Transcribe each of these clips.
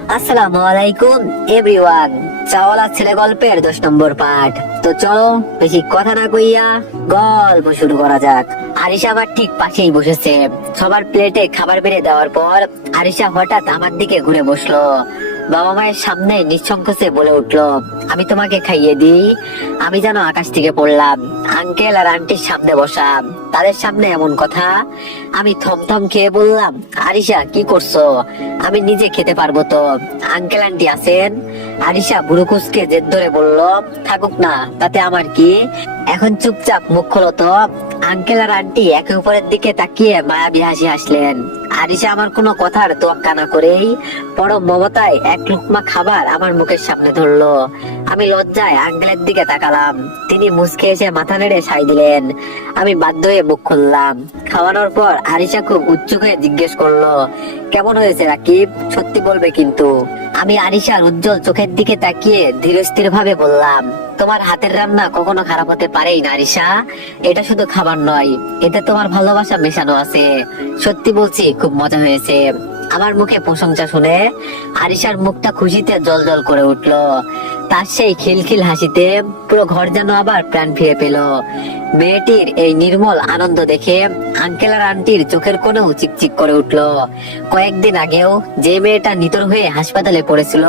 আসসালামু আলাইকুম এভরিওয়ান। চাওয়ালা ছেলে গল্পের 10 নম্বর পার্ট। তো চলো বেশি কথা না কইয়া গল্প শুরু করা যাক। আরিশা আমার ঠিক পাশেই বসেছে। সবার প্লেটে খাবার বেড়ে দেওয়ার পর আরিশা হঠাৎ আমার দিকে ঘুরে বসলো। বাবা মায়ের সামনে নিঃসংকোচে বলে উঠলো, আমি তোমাকে খাইয়ে দিই। আমি যেন আকাশ থেকে পড়লাম। আঙ্কেল আর আন্টির সামনে বসা, তাদের সামনে এমন কথা। আমি থমথম খেয়ে বললাম, আরিশা কি করছো? আমি নিজে খেতে পারবো তো। আঙ্কেল আন্টি আছেন। আরিশা বুড়ো কুচকে জেদ ধরে বলল, থাকুক না, তাতে আমার কি। এখন চুপচাপ মুখ খোলো তো। আঙ্কেল আর আন্টি একে উপরের দিকে তাকিয়ে মায়াবী হাসি হাসলেন। আরিশা আমার কোনো কথার তোয়াক্কা না করেই পরম মমতায় এক লুকমা খাবার আমার মুখের সামনে ধরলো। আমি লজ্জায় আঙ্কেলের দিকে তাকালাম। তিনি মুচকে এসে মাথা নেড়ে সাই দিলেন। আমি বাধ্য হয়ে মুখ খুললাম। খাওয়ানোর পর আরিশা খুব উচ্চুক হয়ে জিজ্ঞেস করলো, কেমন হয়েছে রাকিব? সত্যি বলবে কিন্তু। আমি আরিশার উজ্জ্বল চোখের দিকে তাকিয়ে ধীরস্থির ভাবে বললাম, তোমার হাতের রান্না কখনো খারাপ হতে পারেই না আরিশা। এটা শুধু খাবার নয়, এতে তোমার ভালোবাসা মেশানো আছে। সত্যি বলছি, খুব মজা হয়েছে। আমার মুখে প্রশংসা শুনে আরিশার মুখটা খুশিতে জল করে উঠলো। তার সেই খিলখিল হাসিতে পুরো ঘর যেন আবার প্রাণ ফিরে পেল। মেয়েটির এই নির্মল আনন্দ দেখে আঙ্কেল আর আন্টির চোখের কোণেও চিকচিক করে উঠলো। কয়েকদিন আগেও যে মেয়েটা নিতর হয়ে হাসপাতালে পড়েছিল,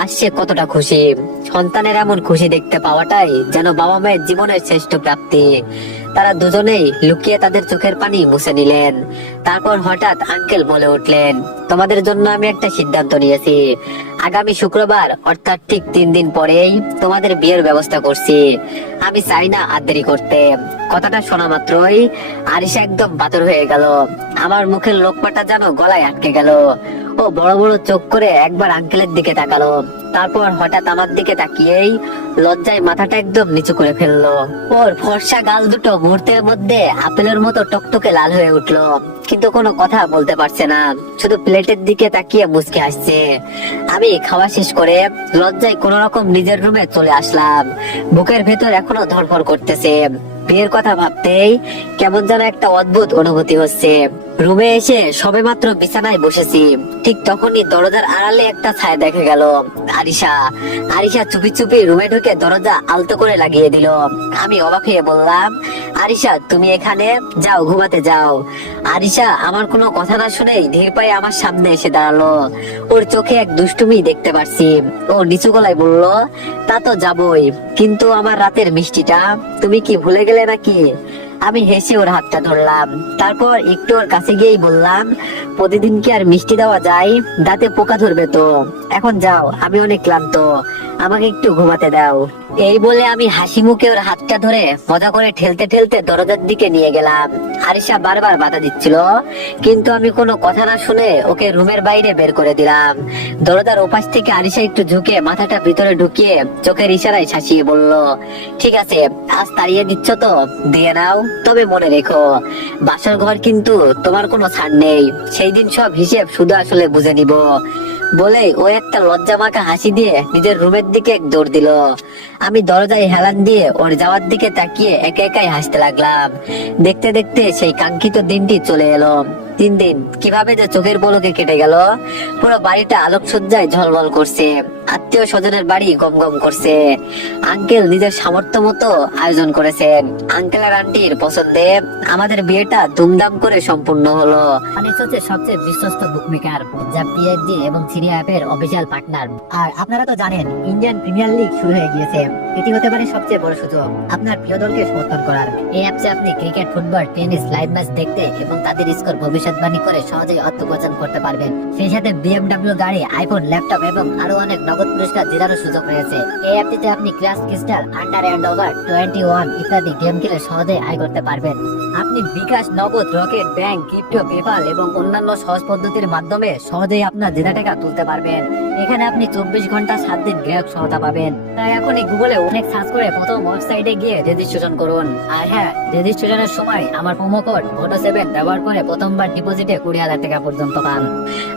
আজ সে কতটা খুশি। সন্তানের এমন খুশি দেখতে পাওয়াটাই যেন বাবা মায়ের জীবনের শ্রেষ্ঠ প্রাপ্তি। তারা দুজনেই লুকিয়ে তাদের চোখের পানি মুছে নিলেন। তারপর হঠাৎ আঙ্কেল বলে উঠলেন, তোমাদের জন্য আমি একটা সিদ্ধান্ত নিয়েছি। আগামী শুক্রবার অর্থাৎ ঠিক 3 দিন পরেই তোমাদের বিয়ের ব্যবস্থা করছি। আমি চাই না আর দেরি করতে। কথাটা শোনা মাত্রই আরিশা একদম বাতর হয়ে গেল। আমার মুখের লোকমাটা যেন গলায় আটকে গেল। ও বড় বড় চোখ করে একবার আঙ্কেলের দিকে তাকালো, তারপর হঠাৎ আমার দিকে তাকিয়েই লজ্জায় মাথাটা একদম নিচু করে ফেললো। ওর ফর্সা গাল দুটো মুহূর্তের মধ্যে আপেলের মতো টকটকে লাল হয়ে উঠলো, কিন্তু কোনো কথা বলতে পারছে না, শুধু প্লেটের দিকে তাকিয়ে মুচকে আসছে। আমি খাওয়া শেষ করে লজ্জায় কোন রকম নিজের রুমে চলে আসলাম। বুকের ভেতর এখনো ধড়ফড় করতেছে। বিয়ের কথা ভাবতেই কেমন যেন একটা অদ্ভুত অনুভূতি হচ্ছে। রুমে এসে সবেমাত্র বিছানায় বসেছি, ঠিক তখনই দরজার আড়ালে একটা ছায়া দেখে গেল। আরিশা। আরিশা চুপি চুপি রুমে ঢুকে দরজা আলতো করে লাগিয়ে দিল। আমি অবাক হয়ে বললাম, আরিশা তুমি এখানে? যাও ঘুমাতে যাও। আরিশা আমার কোনো কথা না শুনেই ধীর পায়ে আমার সামনে এসে দাঁড়ালো। ওর চোখে এক দুষ্টুমি দেখতে পারছি। ও নিচু গলায় বলল, তা তো যাবই, কিন্তু আমার রাতের মিষ্টিটা তুমি কি ভুলে গেলে নাকি? আমি হেসে ওর হাতটা ধরলাম, তারপর একটু ওর কাছে গিয়েই বললাম, প্রতিদিন কি আর মিষ্টি দেওয়া যায়? দাঁতে পোকা ধরবে তো। এখন যাও, আমি অনেক ক্লান্ত, আমাকে একটু ঘুমাতে দাও। এই বলে আমি হাসি মুখে ওর হাতটা ধরে মজা করে ঠেলতে ঠেলতে দরজার দিকে নিয়ে গেলাম। আরিশা বারবার বাধা দিচ্ছিল, কিন্তু আমি কোনো কথা না শুনে ওকে রুমের বাইরে বের করে দিলাম। দরজার ওপাশ থেকে আরিশা একটু ঝুঁকে মাথাটা ভিতরে ঢুকিয়ে চোখের ইশারায় শাসিয়ে বলল, ঠিক আছে, আজ তাড়িয়ে দিচ্ছ তো দিয়ে নাও, তবে মনে রেখো বাসর ঘর কিন্তু তোমার কোনো ছাড় নেই। সেই দিন সব হিসেব শুধু আসলে বুঝে নিব। বলে ও একটা লজ্জা মাখা হাসি দিয়ে নিজের রুমের দিকে দৌড় দিল। আমি দরজায় হেলান দিয়ে ওর যাওয়ার দিকে তাকিয়ে একা একাই হাসতে লাগলাম। দেখতে দেখতে সেই কাঙ্ক্ষিত দিনটি চলে এলো। 3 দিন কিভাবে যে চোখের পলকে কেটে গেল। পুরো বাড়িটা আলোকসজ্জায় ঝলমল করছে। আত্মীয় স্বজনের বাড়ি গম গম করছে। আঙ্কেল নিজের সামর্থ্য মতো আয়োজন করেছেন। আঙ্কেল আর আন্টির পছন্দে আমাদের বিয়েটা ধুমধাম করে সম্পূর্ণ হলো। অনেক হচ্ছে সবচেয়ে বিশ্বস্ত বুকমেকার, যা পিএসজি এবং সিরিয়া অ্যাপের অফিসিয়াল পার্টনার। আর আপনারা তো জানেন, ইন্ডিয়ান প্রিমিয়ার লিগ শুরু হয়ে গিয়েছে। এটি হতে পারে সবচেয়ে বড় সুযোগ আপনার প্রিয় দলকে সমর্থন করার। এই অ্যাপসে আপনি cricket, football, tennis live match দেখতে এবং তাদের স্কোর ভবিষ্যৎবাণী করে সহজেই অর্থ উপার্জন করতে পারবেন। সেই সাথে বিএমডব্লিউ গাড়ি, আইফোন, ল্যাপটপ এবং আরো অনেক নগদ পুরস্কার জেতারও সুযোগ রয়েছে। এই অ্যাপটিতে আপনি crash crystal, under and over 21 ইত্যাদি গেম খেলে সহজেই আয় করতে পারবেন। আপনি বিকাশ, নগদ, রকেট, ব্যাংক, ক্রিপ্টো, পেপাল এবং অন্যান্য সহজ পদ্ধতির মাধ্যমে সহজেই আপনার জেতা টাকা তুলতে পারবেন। এখানে আপনি 24 ঘন্টা 7 দিন গ্রাহক সহায়তা পাবেন। তাই এখনই গুগলে অনেক সার্চ করে প্রথম ওয়েবসাইটে গিয়ে রেজিস্ট্রেশন করুন। আর হ্যাঁ, রেজিস্ট্রেশনের সময় আমার প্রোমো কোড ভোটো7 ব্যবহার করে প্রথমবার ডিপোজিটে 20,000 টাকা পর্যন্ত পান।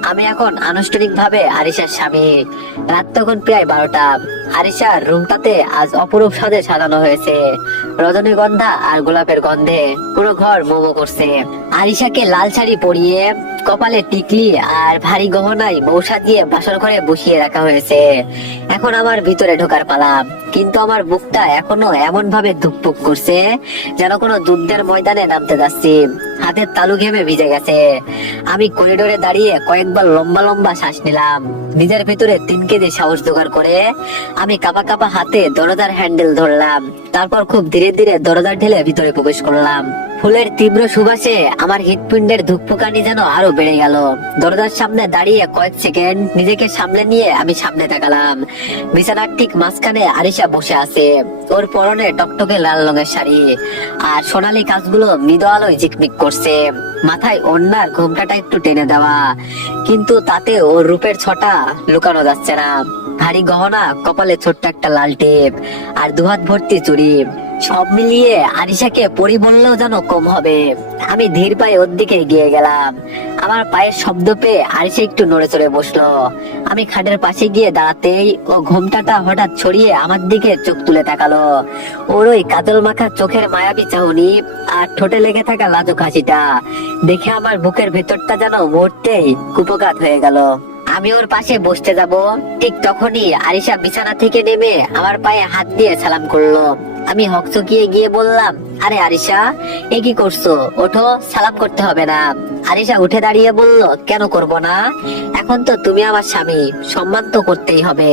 আমি এখন আনুষ্ঠানিকভাবে আরিশার স্বামী। রাত তখন প্রায় 12টা। আরিশার রুমটাতে আজ অপরূপ সাজে সাজানো হয়েছে। রজনীগন্ধা আর গোলাপের গন্ধে পুরো ঘর মোমো করছে। আরিশাকে লাল শাড়ি পরিয়ে, কপালে টিকলি আর ভারী গহনায় মৌসা দিয়ে বাসর ঘরে বসিয়ে রাখা হয়েছে। এখন আমার ভিতরে ঢোকার পালা, কিন্তু আমার বুকটা এখনো এমন ভাবে ধুকপুক করছে যেন কোনো যুদ্ধের ময়দানে নামতে যাচ্ছি। হাতের তালু ঘেমে ভিজে গেছে। আমি করিডোরে দাঁড়িয়ে কয়েকবার লম্বা লম্বা শ্বাস নিলাম। নিজের ভিতরে 3 কেজি সাহস জোগাড় করে আমি কাঁপা কাঁপা হাতে দরজার হ্যান্ডেল ধরলাম। তারপর খুব ধীরে ধীরে দরজা ঢেলে ভিতরে প্রবেশ করলাম। ফুলের তীব্র সুবাসে আমার হৃৎপিণ্ডের ধুকপুকানি যেন আরো বেড়ে গেল। দরজার সামনে দাঁড়িয়ে কয়েক সেকেন্ড নিজেকে সামলে নিয়ে আমি সামনে তাকালাম। বিছানার ঠিক মাঝখানে আরিশা বসে আছে। ওর পরনে টকটকে লাল রঙের শাড়ি আর সোনালী কাঁচগুলো মৃদু আলোয় ঝিকমিক করছে। মাথায় ওড়নার ঘোমটাটা একটু টেনে দেওয়া, কিন্তু তাতে ওর রূপের ছটা লুকানো যাচ্ছে না। ভারী গহনা, কপালে ছোট্ট একটা লাল টেপ আর দুহাত ভর্তি চুড়ি, সব মিলিয়ে আরিশাকে পরি বললেও যেন কম হবে। আমি ধীর পায়ে ওর দিকে এগিয়ে গেলাম। আমার পায়ের শব্দ পেয়ে আরিশা একটু নড়ে চড়ে বসলো। আমি খাটের পাশে গিয়ে দাঁড়াতেই ও ঘোমটাটা হঠাৎ ছড়িয়ে আমার দিকে চোখ তুলে তাকালো। ওর ওই কাজল মাখা চোখের মায়াবী চাহনি আর ঠোঁটে লেগে থাকা লাজুক হাসিটা দেখে আমার বুকের ভেতরটা যেন মুহূর্তেই কুপকাত হয়ে গেল। আমি ওর পাশে বসতে যাব, ঠিক তখনই আরিশা বিছানা থেকে নেমে আমার পায়ে হাত দিয়ে সালাম করলো। আমি হকচকিয়ে গিয়ে বললাম, আরে আরিশা, এ কি করছো? ওঠো, সালাম করতে হবে না। আরিশা উঠে দাঁড়িয়ে বলল, কেন করব না? এখন তো তুমি আমার স্বামী, সম্মান তো করতেই হবে।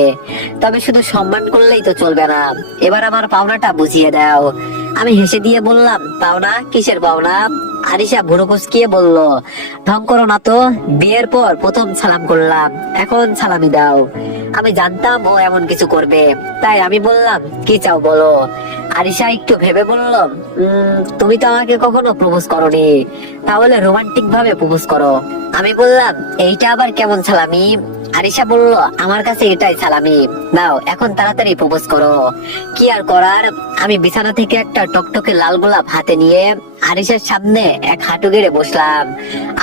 তবে শুধু সম্মান করলেই তো চলবে না, এবার আমার পাওনাটা বুঝিয়ে দাও। আমি হেসে দিয়ে বললাম, পাওনা? কিসের পাওনা? আরিশা ভুরু কুঁচকিয়ে বলল, ঢং করো না তো, বিয়ের পর প্রথম সালাম করলাম, এখন সালামি দাও। আমি জানতাম ও এমন কিছু করবে, তাই আমি বললাম, কি চাও বলো। আরিশা একটু ভেবে বলল, তুমি তো আমাকে কখনো প্রপোজ করোনি, তাহলে রোমান্টিক ভাবে প্রপোজ করো। আমি বললাম, এইটা আবার কেমন সালামি? আরিশা বলল, আমার কাছে এটাই সালামি, নাও এখন তাড়াতাড়ি প্রপোজ করো। কি আর করার, আমি বিছানা থেকে একটা টকটকে লাল গোলাপ হাতে নিয়ে আরিশার সামনে এক হাঁটু গেড়ে বসলাম।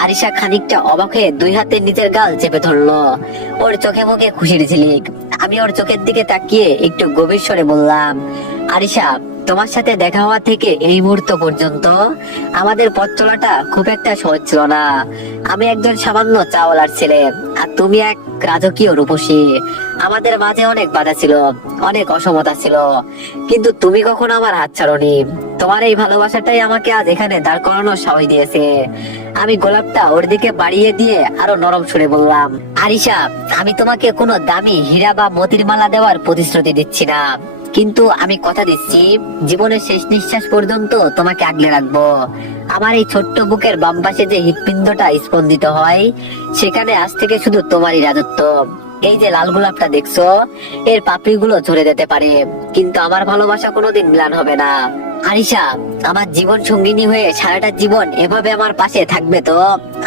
আরিশা খানিকটা অবাক হয়ে 2 হাতে নিজের গাল চেপে ধরলো। ওর চোখে মুখে খুশির ঝিলিক। আমি ওর চোখের দিকে তাকিয়ে একটু গভীর স্বরে বললাম, আরিশা, তোমার সাথে দেখা হওয়া থেকে এই মুহূর্ত পর্যন্ত আমাদের পথ চলাটা খুব একটা সহজ ছিল না। আমি একজন সামান্য চাওয়ালার ছেলে, আর তুমি এক রাজকীয় রূপসী। আমাদের মাঝে অনেক বাধা ছিল, অনেক অসমতা ছিল, কিন্তু তুমি কখনো আমার হাত ছাড়োনি। তোমার এই ভালোবাসাটাই আমাকে আজ এখানে দাঁড় করানোর সাহস দিয়েছে। আমি গোলাপটা ওর দিকে বাড়িয়ে দিয়ে আরো নরম সুরে বললাম, আরিশা, আমি তোমাকে কোনো দামি হীরা বা মতির মালা দেওয়ার প্রতিশ্রুতি দিচ্ছি না, কিন্তু আমি কথা দিচ্ছি জীবনের শেষ নিঃশ্বাস পর্যন্ত তোমাকে আগলে রাখবো। আমার এই ছোট্ট বুকের বাম পাশে যে হৃৎপিণ্ডটা স্পন্দিত হয়, সেখানে আজ থেকে শুধু তোমারই রাজত্ব। এই যে লাল গোলাপটা দেখছো, এর পাপড়িগুলো ঝরে যেতে পারে, কিন্তু আমার ভালোবাসা কোনোদিন ম্লান হবে না। আরিশা, আমার জীবন সঙ্গিনী হয়ে সারাটা জীবন এভাবে আমার পাশে থাকবে তো?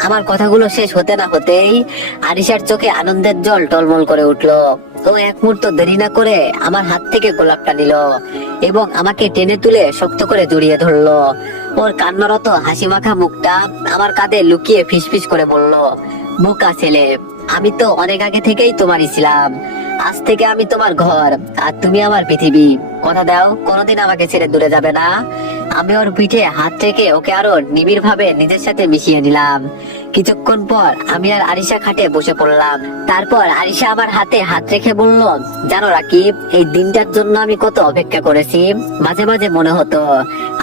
আমার কথাগুলো শেষ হতে না হতেই আরিশার চোখে আনন্দের জল টলমল করে উঠলো। ও এক মুহূর্ত দেরি না করে আমার হাত থেকে গোলাপটা নিল এবং আমাকে টেনে তুলে শক্ত করে জড়িয়ে ধরলো। ওর কান্নারত হাসি মাখা মুখটা আমার কাঁধে লুকিয়ে ফিসফিস করে বলল, বোকা ছেলে, আমি তো অনেক আগে থেকেই তোমারই ছিলাম। আজ থেকে আমি তোমার ঘর, আর তুমি আমার পৃথিবী। কথা দাও, কোনোদিন আমাকে ছেড়ে দূরে যাবে না। আমি ওর পিঠে হাত রেখে ওকে আরো নিবিড় ভাবে নিজের সাথে মিশিয়ে নিলাম। কিছুক্ষণ পর আমি আর আরিশা খাটে বসে পড়লাম। তারপর আরিশা আমার হাতে হাত রেখে বলল, জানো রাকিব, এই দিনটার জন্য আমি কত অপেক্ষা করেছি। মাঝে মাঝে মনে হতো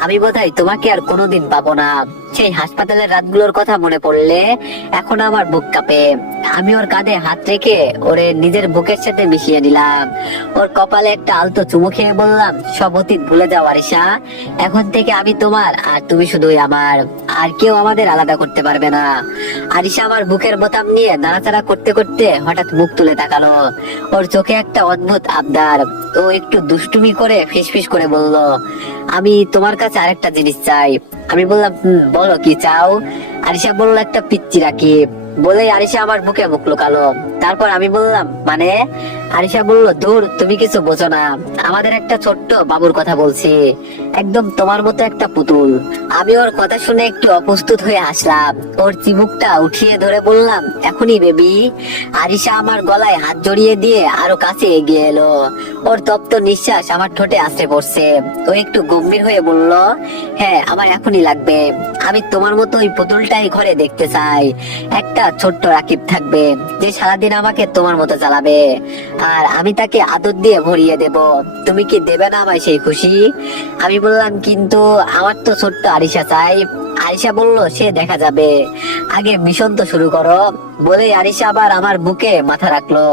আমি বোধহয় তোমাকে আর কোনোদিন পাবো না। সেই হাসপাতালের রাতগুলোর কথা মনে পড়লে এখন আমার বুক কাঁপে। আমি ওর কাঁধে হাত রেখে ওরে নিজের বুকের সাথে মিশিয়ে নিলাম। ওর কপালে একটা আলতো চুমু খেয়ে বললাম, সব অতীত ভুলে যাও আরিশা, এখন থেকে আমি তোমার আর তুমি শুধুই আমার, আর কেউ আমাদের আলাদা করতে পারবে না। আরিশা আমার বুকের বোতাম নিয়ে নাড়াচাড়া করতে করতে হঠাৎ মুখ তুলে তাকালো। ওর চোখে একটা অদ্ভুত আবদার। ও একটু দুষ্টুমি করে ফিসফিস করে বলল, আমি তোমার কাছে আরেকটা জিনিস চাই। আমি বললাম, বলো কি চাও? আরিশা বলল, একটা পিচ্চি রাকিব। বলেই আরিশা আমার বুকে মুখ লুকালো। তারপর আমি বললাম মানে? আরিশা বলল, দূর, তুমি কিছু বোঝো না, আমাদের একটা ছোট্ট বাবুর কথা বলছি, একদম তোমার মতো একটা পুতুল। আমি ওর কথা শুনে একটু অপ্রস্তুত হয়ে হাসলাম। ওর চিবুকটা উঠিয়ে ধরে বললাম, এখনই বেবি? আরিশা আমার গলায় হাত জড়িয়ে দিয়ে আরো কাছে এগিয়ে এলো। ওর তপ্ত নিঃশ্বাস আমার ঠোঁটে আশ্রে পড়ছে। ও একটু গম্ভীর হয়ে বলল, হ্যাঁ, আমার এখনই লাগবে। আমি তোমার মতো ওই পুতুলটাই ঘরে দেখতে চাই। একটা ছোট্ট রাকিব থাকবে যে সারাদিন আমাকে তোমার মতো চালাবে, আর আমি তাকে আদর দিয়ে ভরিয়ে দেব। তুমি কি দেবে না আমায় সেই খুশি? আমি বললাম, কিন্তু আমার তো ছোট্ট আরিশা চাই। আরিশা বলল, সে দেখা যাবে, আগে মিশন তো শুরু করো। বলে আরিশা আবার আমার বুকে মাথা রাখলো।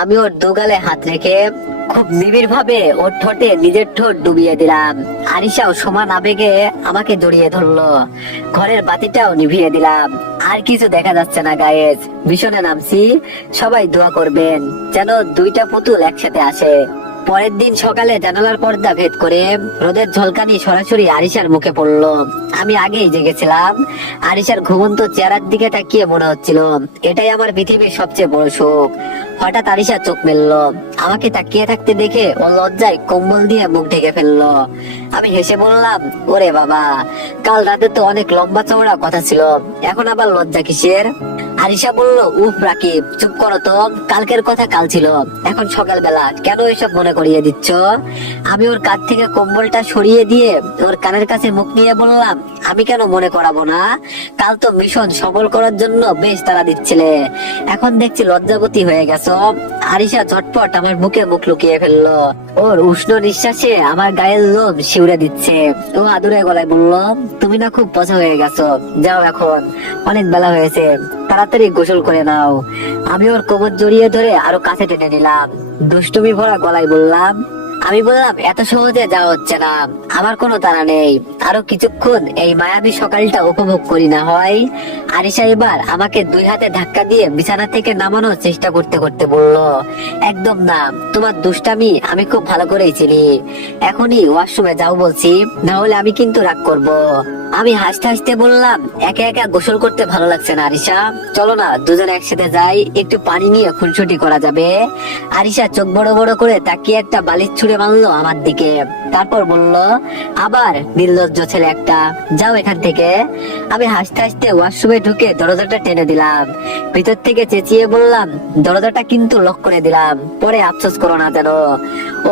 আমি ওর দুগালে হাত রেখে খুব নিবিড় ভাবে ওর ঠোঁটে নিজের ঠোঁট ডুবিয়ে দিলাম। আরিশাও সমান আবেগে আমাকে জড়িয়ে ধরলো। ঘরের বাতিটাও নিভিয়ে দিলাম। আর কিছু দেখা যাচ্ছে না গায়েস। মিশনে নামছি, সবাই দোয়া করবেন যেন দুইটা পুতুল একসাথে আসে। পরের দিন সকালে জানালার পর্দা ভেদ করে রোদের ঝলকানি সরাসরি আরিশার মুখে পড়লো। আমি আগেই জেগেছিলাম। আরিশার ঘুমন্ত চেহারার দিকে তাকিয়ে মনে হচ্ছিল এটাই আমার পৃথিবীর সবচেয়ে বড় সুখ। হঠাৎ আরিশা চোখ মেললো। আমাকে তাকিয়ে থাকতে দেখে ও লজ্জায় কম্বল দিয়ে মুখ ঢেকে ফেললো। আমি হেসে বললাম, ওরে বাবা, কাল রাতে তো অনেক লম্বা চওড়া কথা ছিল, এখন আবার লজ্জা কিসের? আরিশা বলল, উফ রাকিব, চুপ করো তো, কালকের কথা কাল ছিল, এখন সকালবেলা কেন এসব মনে করিয়ে দিচ্ছ? আমি ওর কাঁধ থেকে কম্বলটা সরিয়ে দিয়ে ওর কানের কাছে মুখ নিয়ে বললাম, আমি কেন মনে করাবো না? কাল তো মিশন সফল করার জন্য বেশ তাড়া দিচ্ছিলে, এখন দেখছি লজ্জাবতী হয়ে গেছো। আরিশা ঝটপট আমার বুকে মুখ লুকিয়ে ফেললো। ওর উষ্ণ নিঃশ্বাসে আমার গায়ের লোম শিউরে দিচ্ছে। ও আদুরে গলায় বলল, তুমি না খুব পচা হয়ে গেছো, যাও এখন, অনেক বেলা হয়েছে, তাড়াতাড়ি গোসল করে নাও। আমি ওর কোমর জড়িয়ে ধরে আরো কাছে টেনে নিলাম। দুষ্টুমি ভরা গলায় বললাম, আমি বললাম, এত সহজে যাওয়া হচ্ছে না, আমার কোনো তাড়া নেই, আরো কিছুক্ষণ এই মায়াবী সকালটা উপভোগ করি না হয়? আরিশা এবার আমাকে দুই হাতে ধাক্কা দিয়ে বিছানা থেকে নামানোর চেষ্টা করতে করতে বলল, একদম না, তোমার দুষ্টামি আমি খুব ভালো করেই চিনি, এখনই ওয়াশরুমে যাও বলছি, না হলে আমি কিন্তু রাগ করব। আমি হাসতে হাসতে বললাম, একা একা গোসল করতে ভালো লাগছে না আরিশা, চলো না দুজনে একসাথে যাই, একটু পানি নিয়ে খুনসুটি করা যাবে। আরিশা চোখ বড় বড় করে তাকিয়ে একটা বালিশ ছুঁড়ে মারলো আমার দিকে, তারপর বলল, আবার নির্লজ্জ ছেলে একটা, যাও এখান থেকে। আমি হাসতে হাসতে ওয়াশরুমে ঢুকে দরজাটা টেনে দিলাম। ভিতর থেকে চেঁচিয়ে বললাম, দরজাটা কিন্তু লক করে দিলাম, পরে আফসোস করো না যেন।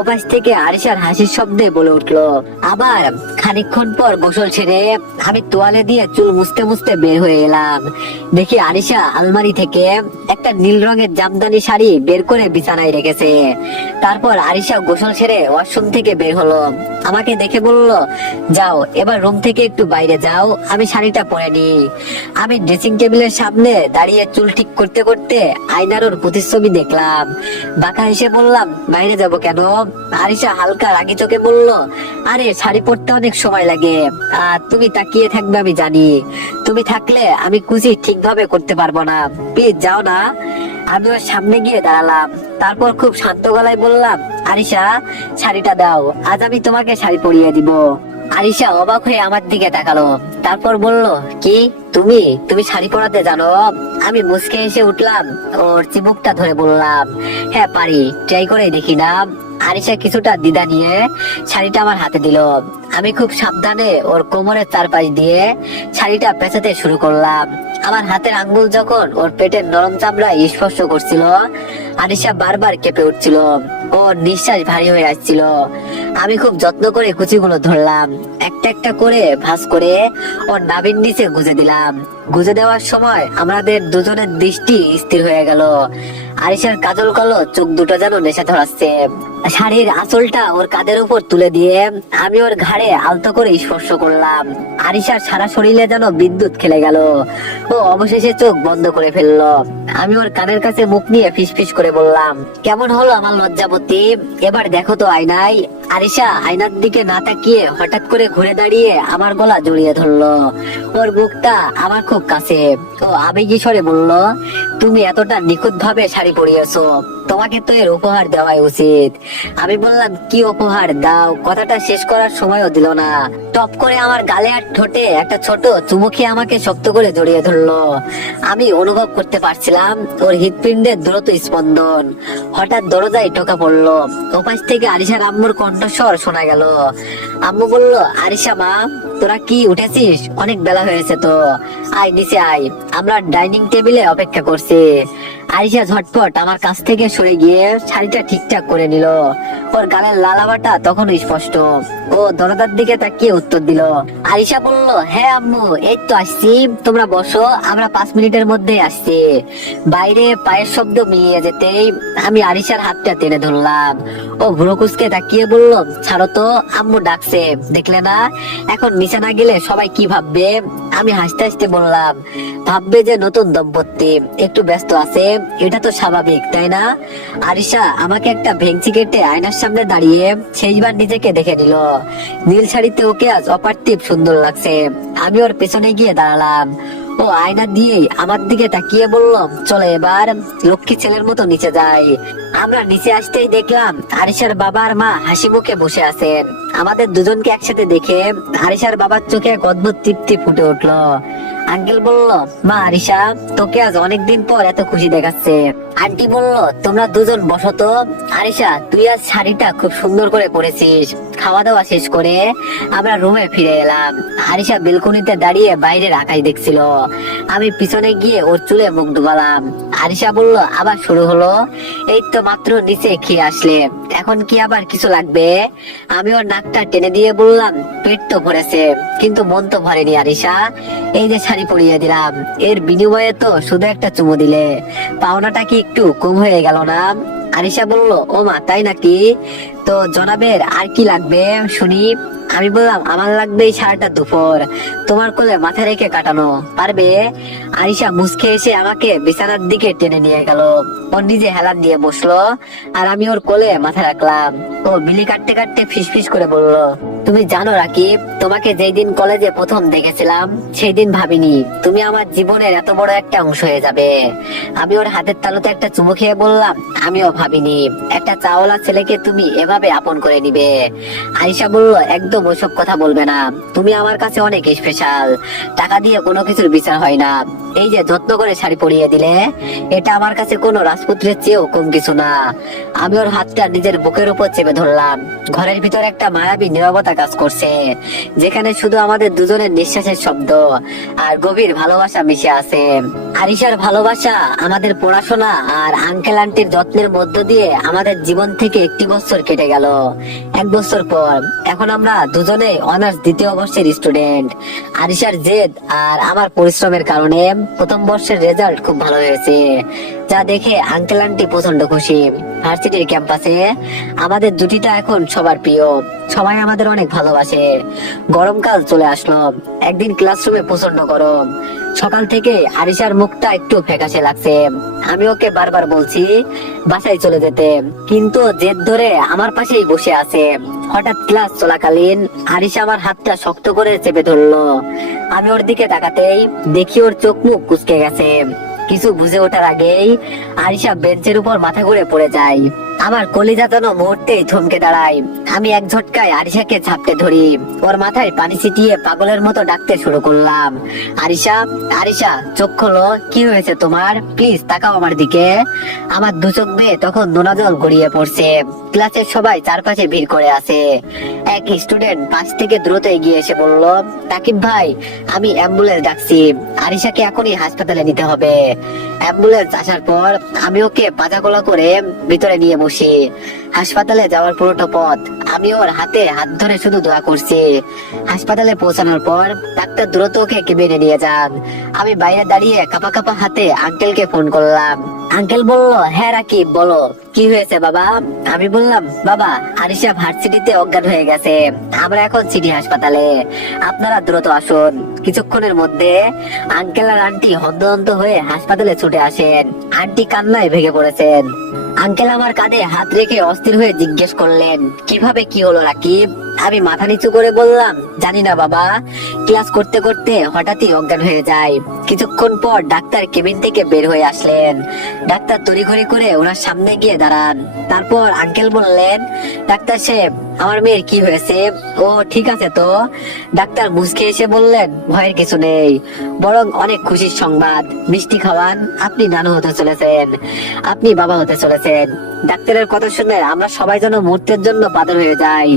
ওপাশ থেকে আরিশার হাসির শব্দে বলে উঠলো। আবার খানিকক্ষণ পর গোসল ছেড়ে আমি তোয়ালে দিয়ে চুল মুছতে মুছতে বের হয়ে এলাম। দেখি আরিশা আলমারি থেকে একটা নীল রঙের জামদানি শাড়ি বের করে বিছানায় রেখেছে। তারপর আরিশা গোসল ছেড়ে ওয়াশরুম থেকে বের হলো। আমাকে দেখে বলল, যাও এবার রুম থেকে একটু বাইরে যাও, আমি শাড়িটা পরে নি। আমি ড্রেসিং টেবিলের সামনে দাঁড়িয়ে চুল ঠিক করতে করতে আয়নার ওর প্রতিচ্ছবি দেখলাম। বাঁকা হেসে বললাম, বাইরে যাব কেন? আরিশা হালকা রাগী চোখে বলল, আরে শাড়ি পরতে অনেক সময় লাগে, আর তুমি তাকিয়ে থাকবে আমি জানি, তুমি থাকলে আমি কুচি ঠিকভাবে করতে পারবো না, প্লিজ যাও না। আমি ওর সামনে গিয়ে দাঁড়ালাম। তারপর খুব শান্ত গলায় বললাম, আরিশা, শাড়িটা দাও, আজ আমি তোমাকে শাড়ি পরিয়ে দিব। আরিশা অবাক হয়ে আমার দিকে তাকালো, তারপর বলল, কি তুমি তুমি শাড়ি পরাতে জানো? আমি মুচকে এসে উঠলাম, ওর চিবুকটা ধরে বললাম, হ্যাঁ পারি, ট্রাই করে দেখি না। আরিশা কিছুটা দ্বিধা নিয়ে শাড়িটা আমার হাতে দিল। আমি খুব সাবধানে ওর কোমরের চারপাশ দিয়ে শাড়িটা পেঁচাতে শুরু করলাম। আমার হাতের আঙ্গুল যখন ওর পেটের নরম চামড়ায় স্পর্শ করছিল, আরিশা বারবার কেঁপে উঠছিল, ওর নিঃশ্বাস ভারী হয়ে আসছিল। আমি খুব যত্ন করে কুচিগুলো ধরলাম, একটা একটা করে ভাঁজ করে ওর নাভির নিচে গুজে দিলাম। গুজে দেওয়ার সময় আমাদের দুজনের দৃষ্টি স্থির হয়ে গেল। আরিশার কাজল কালো চোখ দুটো যেন নেশা ধরাচ্ছে। শাড়ির আঁচলটা ওর কাঁধের উপর তুলে দিয়ে আমি ওর ঘাড়ে আলতো করে স্পর্শ করলাম। আরিশার সারা শরীরে যেন বিদ্যুৎ খেলে গেল। ও অবশেষে চোখ বন্ধ করে ফেললো। আমি ওর কানের কাছে মুখ নিয়ে ফিসফিস করে বললাম, কেমন হলো আমার লজ্জাবতী? এবার দেখো তো আয়নায়। আরিশা আয়নার দিকে না তাকিয়ে হঠাৎ করে ঘুরে দাঁড়িয়ে আমার গলা জড়িয়ে ধরলো। ওর মুখটা আমার খুব কাছে। ও আবেগী স্বরে বলল, তুমি এতটা নিখুঁত ভাবে শাড়ি পরিয়েছো, তোমাকে তো এর উপহার দেওয়াই উচিত। আমি বললাম, কি উপহার দাও? কথাটা শেষ করার সময়ও দিল না, টপ করে আমার গালে আর ঠোঁটে একটা ছোট চুমু খেয়ে আমাকে শক্ত করে জড়িয়ে ধরলো। আমি অনুভব করতে পারছিলাম ওর হৃৎপিণ্ডের দ্রুত স্পন্দন। হঠাৎ দরজায় টোকা পড়লো। ওপাশ থেকে আরিশার আম্মুর কণ্ঠস্বর শোনা গেল। আম্মু বলল, আরিশা মা, তোরা কি উঠেছিস? অনেক বেলা হয়েছে তো, আয় নিচে আয়, আমরা ডাইনিং টেবিলে অপেক্ষা করছি। আরিশা ঝটপট আমার কাছ থেকে সরে গিয়ে শাড়িটা ঠিকঠাক করে নিল। ওর গালের লালাবাটা তখন স্পষ্ট। ও দরজার দিকে তাকিয়ে উত্তর দিল। আরিশা বলল, হ্যাঁ আম্মু, এই তো আসছি, তোমরা বসো, আমরা 5 মিনিটের মধ্যে আসছি। বাইরে পায়ের শব্দ মিলিয়ে যেতেই আমি আরিশার হাতটা টেনে ধরলাম। ও ভ্রুকুচকে তাকিয়ে বলল, ছাড়ো তো, আম্মু ডাকছে, দেখলে না? এখন নিচে না গেলে সবাই কি ভাববে? আমি হাসতে হাসতে বললাম, ভাববে যে নতুন দম্পতি একটু ব্যস্ত আছে, এটা তো স্বাভাবিক, তাই না? আরিশা আমাকে একটা ভেঙচি কেটে আয়নার সামনে দাঁড়িয়ে শেষবার নিজেকে দেখে নিল। নীল শাড়িতে ওকে আজ অপার্থিব সুন্দর লাগছে। আমি ওর পেছনে গিয়ে দাঁড়ালাম। ও আয়না দিয়ে আমার দিকে তাকিয়ে বলল, চলো এবার লক্ষ্মী ছেলের মতো নিচে যাই। আমরা নিচে আসতেই দেখলাম আরিশার বাবা আর মা হাসি মুখে বসে আছেন। আমাদের দুজনকে একসাথে দেখে আরিশার বাবার চোখে এক অদ্ভুত তৃপ্তি ফুটে উঠলো। আঙ্কেল বলল, মা আরিশা, তোকে আজ অনেকদিন পর এত খুশি দেখাচ্ছে। আন্টি বলল, তোমরা দুজন বসো তো। আরিশা, তুই আজ শাড়িটা খুব সুন্দর করে পরেছিস। খাওয়া দাওয়া শেষ করে আমরা রুমে ফিরে এলাম। আরিশা বেলকনিতে দাঁড়িয়ে বাইরের আকাশ দেখছিল। আমি পিছনে গিয়ে ওর চুলে মুখ ডুবালাম। আরিশা বলল, আবার শুরু হলো? এই তো মাত্র নিচে খেয়ে আসলে, এখন কি আবার কিছু লাগবে? আমি ওর নাকটা টেনে দিয়ে বললাম, পেট তো ভরেছে, কিন্তু মন তো ভরেনি আরিশা। এই যে শাড়ি পরিয়ে দিলাম, এর বিনিময়ে তো শুধু একটা চুমু দিলে, পাওনাটা কি একটু কম হয়ে গেল না? আরিশা বলল, ও মা, তাই নাকি? তো জনাবের আর কি লাগবে শুনি? আমি বললাম, আমার লাগবে এই সারাটা দুপুর তোমার কোলে মাথা রেখে কাটানো, পারবে? আরিশা মুচকে এসে আমাকে বিছানার দিকে টেনে নিয়ে গেল। ও নিজে হেলান দিয়ে বসলো আর আমি ওর কোলে মাথা রাখলাম। ও বিলি কাটতে কাটতে ফিসফিস করে বলল, তুমি জানো রাকিব, তোমাকে যেই দিন কলেজে প্রথম দেখেছিলাম সেই দিন ভাবিনি তুমি আমার জীবনের এত বড় একটা অংশ হয়ে যাবে। আমি ওর হাতের তালুতে একটা চুমু খেয়ে বললাম, আমিও ভাবিনি একটা চাওয়ালা ছেলেকে তুমি এভাবে আপন করে নিবে। আরিশা বলল, একদম ওসব কথা বলবে না, তুমি আমার কাছে অনেক স্পেশাল। টাকা দিয়ে কোনো কিছুর বিচার হয় না। এই যে যত্ন করে শাড়ি পরিয়ে দিলে, এটা আমার কাছে কোনো রাজপুত্রের চেয়েও কম কিছু না। আমি ওর হাতটা নিজের বুকের উপর চেপে ধরলাম। ঘরের ভিতর একটা মায়াবী নীরবতা কাজ করছে, যেখানে শুধু আমাদের দুজনের নিঃশ্বাসের শব্দ আর গভীর ভালোবাসা মিশে আছে। আরিশার ভালোবাসা, আমাদের পড়াশোনা আর আঙ্কেল আন্টির যত্নের মধ্য দিয়ে আমাদের জীবন থেকে 1 বছর কেটে গেল। 1 বছর পর এখন আমরা দুজনে অনার্স 2য় বর্ষের স্টুডেন্ট। আরিশার জেদ আর আমার পরিশ্রমের কারণে প্রথম বর্ষের রেজাল্ট খুব ভালো হয়েছে, যা দেখে আঙ্কেল আন্টি প্রচন্ড খুশি। ভার্সিটির ক্যাম্পাসে আমাদের জুটিটা এখন সবার প্রিয়, সবাই আমাদের অনেক ভালোবাসে। গরমকাল চলে আসলো। একদিন ক্লাসরুমে প্রচন্ড গরম। সকাল থেকে আরিশার মুখটা একটু ফ্যাকাশে লাগছে। আমি ওকে বারবার বলছি বাসায় চলে যেতে, কিন্তু জেদ ধরে আমার পাশেই বসে আছে। হঠাৎ ক্লাস চলাকালীন আরিশা আমার হাতটা শক্ত করে চেপে ধরলো। আমি ওর দিকে তাকাতেই দেখি ওর চোখ মুখ কুঁচকে গেছে। কিছু বুঝে ওঠার আগেই আরিশা বেঞ্চের উপর মাথা ঘুরে পড়ে যায়। আমার কলিজা যেন মুহূর্তেই থমকে দাঁড়ায়। আমি এক ঝটকায় আরিশাকে ঝাপটে ধরি, ওর মাথায় পানি ছিটিয়ে পাগলের মতো ডাকতে শুরু করলাম, আরিশা, আরিশা, চোখ খোলো, কি হয়েছে তোমার? প্লিজ তাকাও আমার দিকে। আমার দু চোখ বেয়ে তখন নোনা জল গড়িয়ে পড়ছে। ক্লাসের সবাই চারপাশে ভিড় করে আছে। এক স্টুডেন্ট পাশ থেকে দ্রুত এগিয়ে এসে বলল, তাকিব ভাই, আমি অ্যাম্বুলেন্স ডাকছি, আরিশাকে এখনই হাসপাতালে নিতে হবে। অ্যাম্বুলেন্স আসার পর আমি ওকে পাজাগোলা করে ভিতরে নিয়ে বসি। হাসপাতালে যাওয়ার পুরোটা পথ আমি ওর হাতে হাত ধরে শুধু দোয়া করছি। হাসপাতালে পৌঁছানোর পর ডাক্তার দ্রুত ওকে কেবিনে নিয়ে যান। আমি বাইরে দাঁড়িয়ে কাঁপা কাঁপা হাতে আঙ্কেলকে ফোন করলাম। আঙ্কেল বলল, হ্যাঁ রাকিব, বলো কি হয়েছে বাবা? আমি বললাম, বাবা, আরিশা ভার্সিটিতে অজ্ঞান হয়ে গেছে, আমরা এখন সিটি হাসপাতালে, আপনারা দ্রুত আসুন। কিছুক্ষণের মধ্যে আঙ্কেল আর আন্টি হন্তদন্ত হয়ে হাসপাতালে ছুটে আসেন। আন্টি কান্নায় ভেঙে পড়েছেন। আঙ্কেল আমার কাঁধে হাত রেখে অস্থির হয়ে জিজ্ঞেস করলেন, কিভাবে কি হলো রাকিব? আমি মাথা নিচু করে বললাম, জানি না বাবা। ক্লাস করতে করতে হঠাৎই অজ্ঞান হয়ে যায়। কিছুক্ষণ পর ডাক্তার কেবিন থেকে বের হয়ে আসলেন। ডাক্তার তড়িঘড়ি করে ওনার সামনে গিয়ে দাঁড়ান। তারপর আঙ্কেল বললেন, ডাক্তার সাহেব, আমার মেয়ের কি হয়েছে? ও ঠিক আছে তো? ডাক্তার মুচকে এসে বললেন, ভয়ের কিছু নেই, বরং অনেক খুশির সংবাদ। মিষ্টি খাওয়ান, আপনি নানু হতে চলেছেন, আপনি বাবা হতে চলেছেন। ডাক্তারের কথা শুনে আমরা সবাই যেন মুহূর্তের জন্য বাদর হয়ে যাই।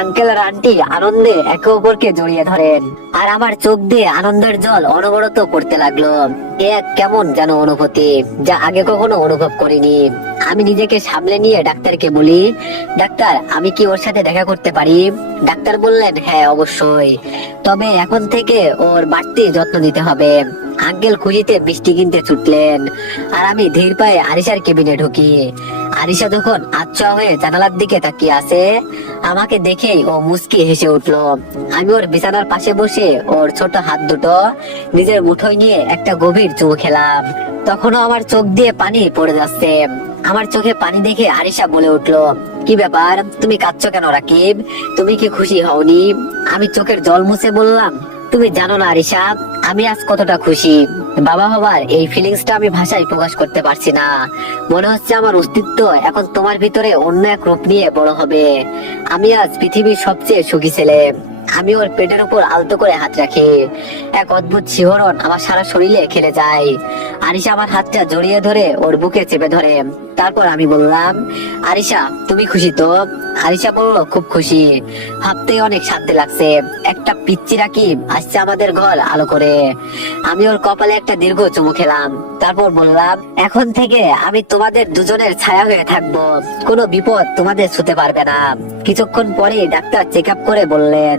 আঙ্কেল আর আন্টি আনন্দে একে অপরকে জড়িয়ে ধরেন, আর আমার চোখ দিয়ে আনন্দের জল অনবরত পড়তে লাগলো। এ এক কেমন যেন অনুভূতি, যা আগে কখনো অনুভব করিনি। আমি নিজেকে সামলে নিয়ে ডাক্তারকে বলি, ডাক্তার, আমি কি ওর সাথে দেখা করতে পারি? ডাক্তার বললেন, হ্যাঁ অবশ্যই, তবে এখন থেকে ওর বাড়তি যত্ন নিতে হবে। আঙ্কেল খুশিতে বৃষ্টি কিনতে ছুটলেন, আর আমি ধীর পায়ে আরিশার কেবিনে ঢুকি। আরিশা যখন আচ্ছা হয়ে জানালার দিকে তাকিয়ে আছে, আমাকে দেখেই ও মুচকি হেসে উঠলো। আমি ওর বিছানার পাশে বসে ওর ছোট হাত দুটো নিজের মুঠোয় নিয়ে একটা গভীর চুমু খেলাম। তখনও আমার চোখ দিয়ে পানি পড়ে যাচ্ছে। আমার চোখে পানি দেখে আরিশা বলে উঠলো, কি ব্যাপার, তুমি কাঁদছো কেন রাকিব? তুমি কি খুশি হওনি? আমি চোখের জল মুছে বললাম, তুমি জানো না আরিশা, আমি আজ কতটা খুশি। বাবা হবার এই ফিলিংসটা আমি ভাষায় প্রকাশ করতে পারছি না। মনে হচ্ছে আমার অস্তিত্ব এখন তোমার ভিতরে অন্য এক রূপ নিয়ে বড় হবে। আমি আজ পৃথিবীর সবচেয়ে সুখী ছেলে। আমি ওর পেটের উপর আলতো করে হাত রাখি। এক অদ্ভুত শিহরণ আমার সারা শরীরে খেলে যায়। আরিশা আমার হাতটা জড়িয়ে ধরে ওর বুকে চেপে ধরে। তারপর আমি বললাম, আরিশা, তুমি খুশি তো? আরিশা বলল, খুব খুশি, ভাবতেই অনেক শান্তি লাগছে। একটা পিচ্চি রাকিব আসছে আমাদের ঘর আলো করে। আমি ওর কপালে একটা দীর্ঘ চুমু খেলাম। তারপর বললাম, এখন থেকে আমি তোমাদের দুজনের ছায়া হয়ে থাকবো, কোনো বিপদ তোমাদের ছুতে পারবে না। কিছুক্ষণ পরে ডাক্তার চেক আপ করে বললেন,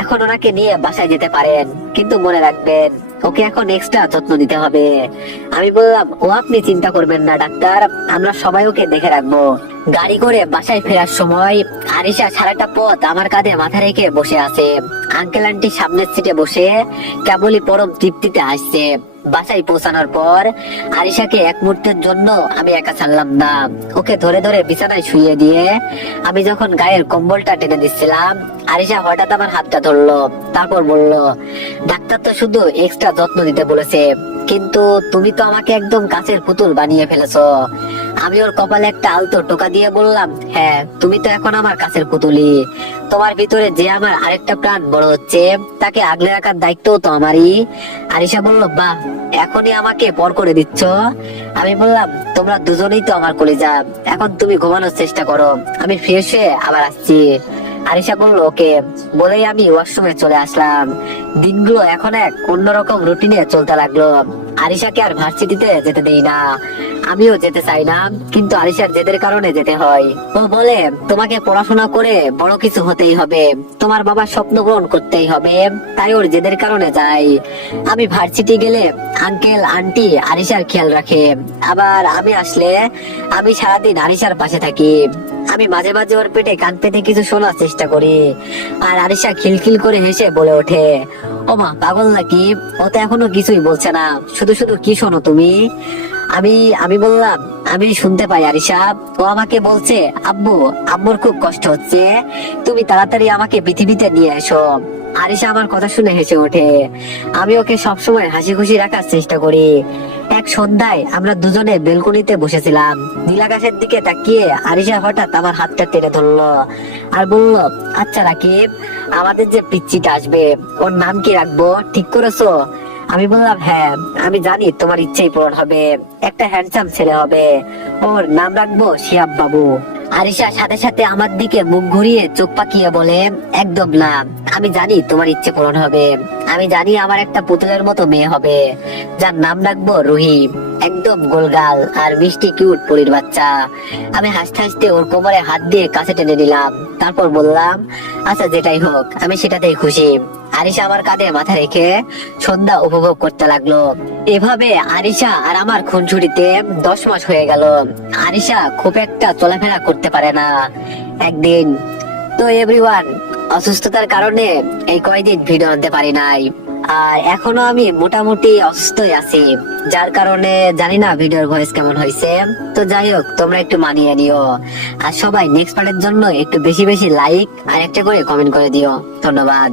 এখন ওনাকে নিয়ে বাসায় যেতে পারেন, কিন্তু মনে রাখবেন ওকে এখন এক্সট্রা যত্ন নিতে হবে। আমি বললাম, ও আপনি চিন্তা করবেন না ডাক্তার, আমরা সবাই ওকে দেখে রাখবো। গাড়ি করে বাসায় ফেরার সময় আরিশা সারাটা পথ আমার কাঁধে মাথা রেখে বসে আছে। আঙ্কেল আন্টি সামনের সিটে বসে কেবলই পরম তৃপ্তিতে আসছে। বাসায় পৌঁছানোর পর আরিশাকে এক মুহূর্তের জন্য আমি একা ছাড়লাম না। ওকে ধরে ধরে বিছানায় শুইয়ে দিয়ে আমি যখন গায়ের কম্বলটা টেনে দিচ্ছিলাম, আরিশা হঠাৎ আমার হাতটা ধরলো। তারপর বলল, ডাক্তার তো শুধু এক্সট্রা যত্ন দিতে বলেছে, কিন্তু তুমি তো আমাকে একদম কাচের পুতুল বানিয়ে ফেলেছো। আমি ওর কপালে একটা আলতো টোকা দিয়ে বললাম, হ্যাঁ, তুমি তো এখন আমার কাছের পুতুলি। তোমার ভিতরে যে আমার আরেকটা প্রাণ বড় হচ্ছে, তাকে আগলে রাখার দায়িত্বও তো আমারই। আরিশা বলল, বাহ, এখনই আমাকে পর করে দিচ্ছ? আমি বললাম, তোমরা দুজনেই তো আমার কলিজা, এখন তুমি ঘুমানোর চেষ্টা করো, আমি ফ্রেশ হয়ে আবার আসছি। আরিশা বলল, ওকে, বলেই আমি ওয়াশরুমে চলে আসলাম। দিনগুলো এখন এক অন্যরকম রুটিনে চলতে লাগলো। আরিশাকে আর ভার্সিটিতে যেতে দেই না, আমিও যেতে চাই না, কিন্তু আরিশার জেদের কারণে যেতে হয়। ও বলে, তোমাকে পড়াশোনা করে বড় কিছু হতেই হবে, তোমার বাবার স্বপ্ন পূরণ করতেই হবে, তাই ওর জেদের কারণে যাই। আমি ভার্সিটি গেলে আঙ্কেল আন্টি আরিশার খেয়াল রাখে, আবার আমি আসলে আমি সারাদিন আরিশার পাশে থাকি। আমি মাঝে মাঝে ওর পেটে কান পেতে কিছু শোনার চেষ্টা করি, আর আরিশা খিলখিল করে হেসে বলে ওঠে, ও মা, পাগল নাকি? ও তো এখনো কিছুই বলছে না, শুধু শুধু কি শোনো তুমি? আমি আমি বললাম, আমি শুনতে পাই আরিশা। ও আমাকে বলছে, আব্বু, আম্মুর খুব কষ্ট হচ্ছে, তুমি তাড়াতাড়ি আমাকে পৃথিবীতে নিয়ে এসো। আরিশা আমার কথা শুনে হেসে ওঠে। আমি ওকে সবসময় হাসি খুশি রাখার চেষ্টা করি। এক সন্ধ্যায় আমরা দুজনে বেলকনিতে বসেছিলাম। নীলাকাশের দিকে তাকিয়ে আরিশা হঠাৎ আমার হাতটা টেনে ধরলো আর বলল, আচ্ছা রাকিব, আমাদের যে পিচ্চিটা আসবে, ওর নাম কি রাখবো, ঠিক করেছো? আমি বললাম, হ্যাঁ, আমি জানি তোমার ইচ্ছেই পূরণ হবে, একটা হ্যান্ডসাম ছেলে হবে, ওর নাম রাখবো শিহাব বাবু। আরিশা সাথে সাথে আমার দিকে মুখ ঘুরিয়ে চোখ পাকিয়ে বলে, একদম না, আমি জানি তোমার ইচ্ছে পূরণ হবে, আমি জানি আমার একটা পুতুলের মতো মেয়ে হবে, যার নাম রাখবো রুহি, একদম গোলগাল আর মিষ্টি কিউট পরীর বাচ্চা। আমি হাসতে হাসতে ওর কোমরে হাত দিয়ে কাছে টেনে নিলাম। তারপর বললাম, আচ্ছা যেটাই হোক, আমি সেটাতেই খুশি। আরিশা আমার কাঁধে মাথা রেখে সন্ধ্যা উপভোগ করতে লাগলো। এভাবে আরিশা আর আমার খুনসুটিতে 10 মাস হয়ে গেল। আরিশা খুব একটা চলাফেরা করতে পারে না। একদিন তো এভরিওয়ান, অসুস্থতার কারণে এই কয়দিন ভিডিও আনতে পারি নাই। আর এখনো আমি মোটামুটি অসুস্থই আছি, যার কারণে জানি না ভিডিওর ভয়েস কেমন হয়েছে। তো যাই হোক, তোমরা একটু মানিয়ে নিও, আর সবাই নেক্সট পার্টের জন্য একটু বেশি বেশি লাইক আর একটা করে কমেন্ট করে দিও। ধন্যবাদ।